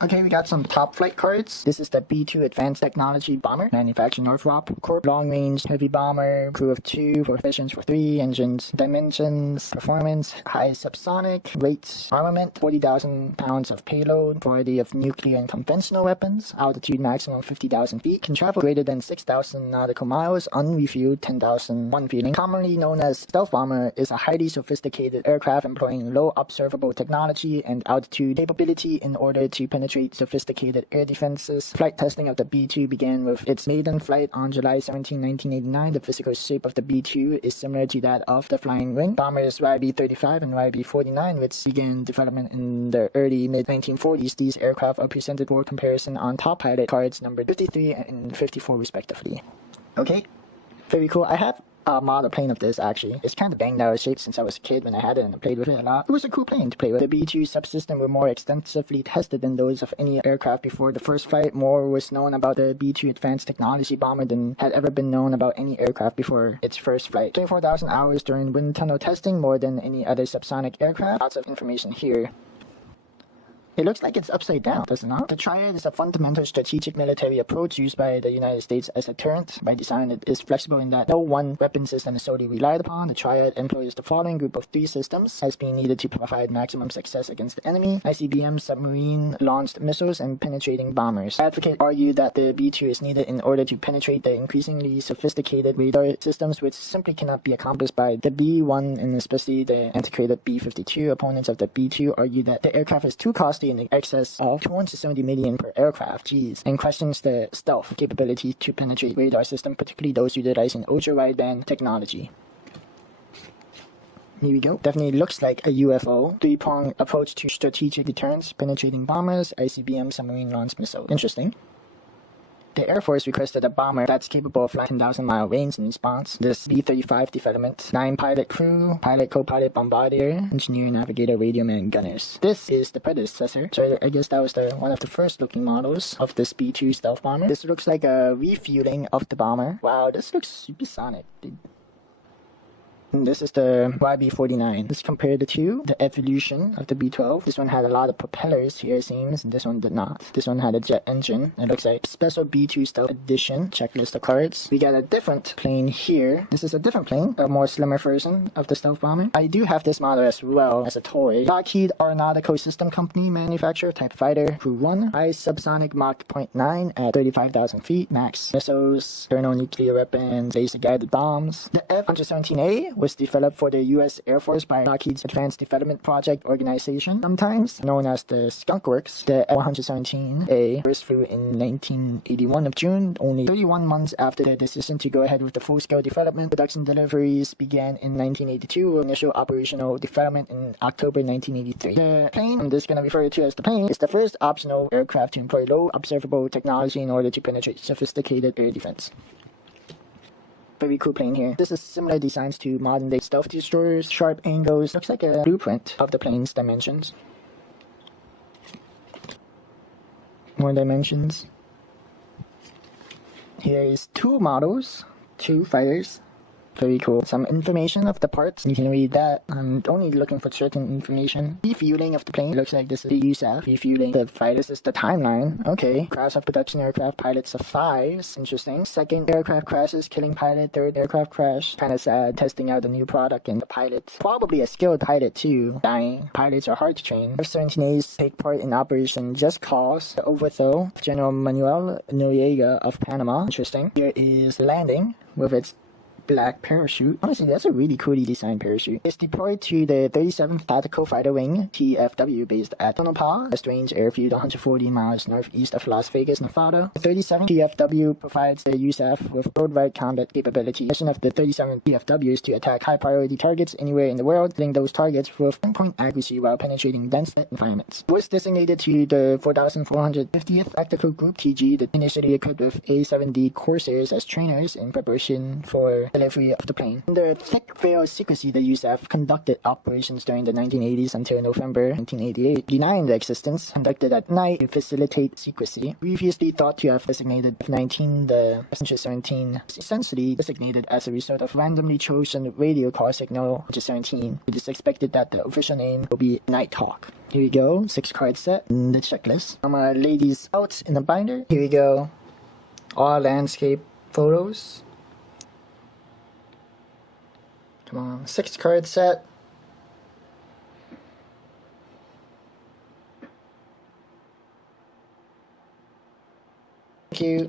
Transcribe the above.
Okay, we got some top flight cards. This is the B-2 Advanced Technology Bomber, manufactured Northrop Corp. Long range heavy bomber, crew of 2, proficiency for 3, engines, dimensions, performance, high subsonic, rates, armament, 40,000 pounds of payload, variety of nuclear and conventional weapons, altitude maximum 50,000 feet, can travel greater than 6,000 nautical miles, unrefueled 10,001 feet. Commonly known as stealth bomber, is a highly sophisticated aircraft employing low observable technology and altitude capability in order to penetrate sophisticated air defenses. Flight testing of the B-2 began with its maiden flight on July 17, 1989. The physical shape of the B-2 is similar to that of the Flying Wing bombers YB-35 and YB-49, which began development in the early mid-1940s. These aircraft are presented for comparison on top pilot cards numbered 53 and 54 respectively. Okay, very cool. I have a model plane of this actually. It's kind of banged out of shape since I was a kid when I had it and I played with it a lot. It was a cool plane to play with. The B-2 subsystem were more extensively tested than those of any aircraft before the first flight. More was known about the B-2 Advanced Technology Bomber than had ever been known about any aircraft before its first flight. 24,000 hours during wind tunnel testing, more than any other subsonic aircraft. Lots of information here. It looks like it's upside down, does it not? The Triad is a fundamental strategic military approach used by the United States as a deterrent. By design, it is flexible in that no one weapon system is solely relied upon. The Triad employs the following group of 3 systems as being needed to provide maximum success against the enemy: ICBM, submarine-launched missiles, and penetrating bombers. Advocates argue that the B-2 is needed in order to penetrate the increasingly sophisticated radar systems, which simply cannot be accomplished by the B-1 and especially the antiquated B-52. Opponents of the B-2 argue that the aircraft is too costly in excess of $270 million per aircraft, and questions the stealth capability to penetrate radar system, particularly those utilizing ultra-wideband technology. Here we go. Definitely looks like a UFO. 3-pronged approach to strategic deterrence, penetrating bombers, ICBM, submarine-launched missile. Interesting. The Air Force requested a bomber that's capable of flying 10,000-mile range in response. This B-35 development, 9 pilot crew, pilot, co-pilot, bombardier, engineer, navigator, radio man, gunners. This is the predecessor. So I guess that was one of the first looking models of this B-2 stealth bomber. This looks like a refueling of the bomber. Wow, this looks supersonic, dude. And this is the YB-49. Let's compare the two. The evolution of the B-12. This one had a lot of propellers here, it seems, and this one did not. This one had a jet engine. It looks like Special B-2 Stealth Edition. Checklist of cards. We got a different plane here. This is a different plane, a more slimmer version of the stealth bomber. I do have this model as well as a toy. Lockheed Aeronautical System Company manufacturer, type fighter, crew 1. High subsonic Mach 0.9 at 35,000 feet. Max missiles, thermonuclear weapons, laser guided bombs. The F-117A was developed for the U.S. Air Force by Lockheed's Advanced Development Project Organization, sometimes known as the Skunk Works. The F-117A first flew in 1981 of June, only 31 months after the decision to go ahead with the full-scale development. Production deliveries began in 1982, initial operational development in October 1983. The plane, I'm just going to refer to as the plane, is the first optional aircraft to employ low observable technology in order to penetrate sophisticated air defense. Very cool plane here. This is similar designs to modern day stealth destroyers. Sharp angles. Looks like a blueprint of the plane's dimensions. More dimensions. Here is 2 models, 2 fighters. Very cool. Some information of the parts. You can read that. I'm only looking for certain information. Refueling of the plane. Looks like this is the USAF. Refueling. The fighters is the timeline. Okay. Crash of production aircraft. Pilots of 5s. Interesting. Second aircraft crashes. Killing pilot. Third aircraft crash. Kind of sad. Testing out a new product and the pilot. Probably a skilled pilot too. Dying. Pilots are hard to train. F-17As take part in Operation Just Cause. The overthrow of General Manuel Noriega of Panama. Interesting. Here is landing with its black parachute. Honestly, that's a really coolly designed parachute. It's deployed to the 37th Tactical Fighter Wing, TFW, based at Tonopah, a strange airfield 140 miles northeast of Las Vegas, Nevada. The 37th TFW provides the USAF with worldwide combat capability. The mission of the 37th TFW is to attack high-priority targets anywhere in the world, hitting those targets with pinpoint accuracy while penetrating dense environments. It was designated to the 4,450th Tactical Group, TG, that initially equipped with A-7D Corsairs as trainers in preparation for delivery of the plane. Under thick veil of secrecy, the USAF conducted operations during the 1980s until November 1988, denying the existence, conducted at night to facilitate secrecy. Previously thought to have designated F-19, the passenger 17, essentially designated as a result of randomly chosen radio call signal, which is 17. It is expected that the official name will be Nighthawk. Here we go, 6-card set, and the checklist. From our ladies out in the binder, here we go. All landscape photos. Come on, 6-card set. Thank you.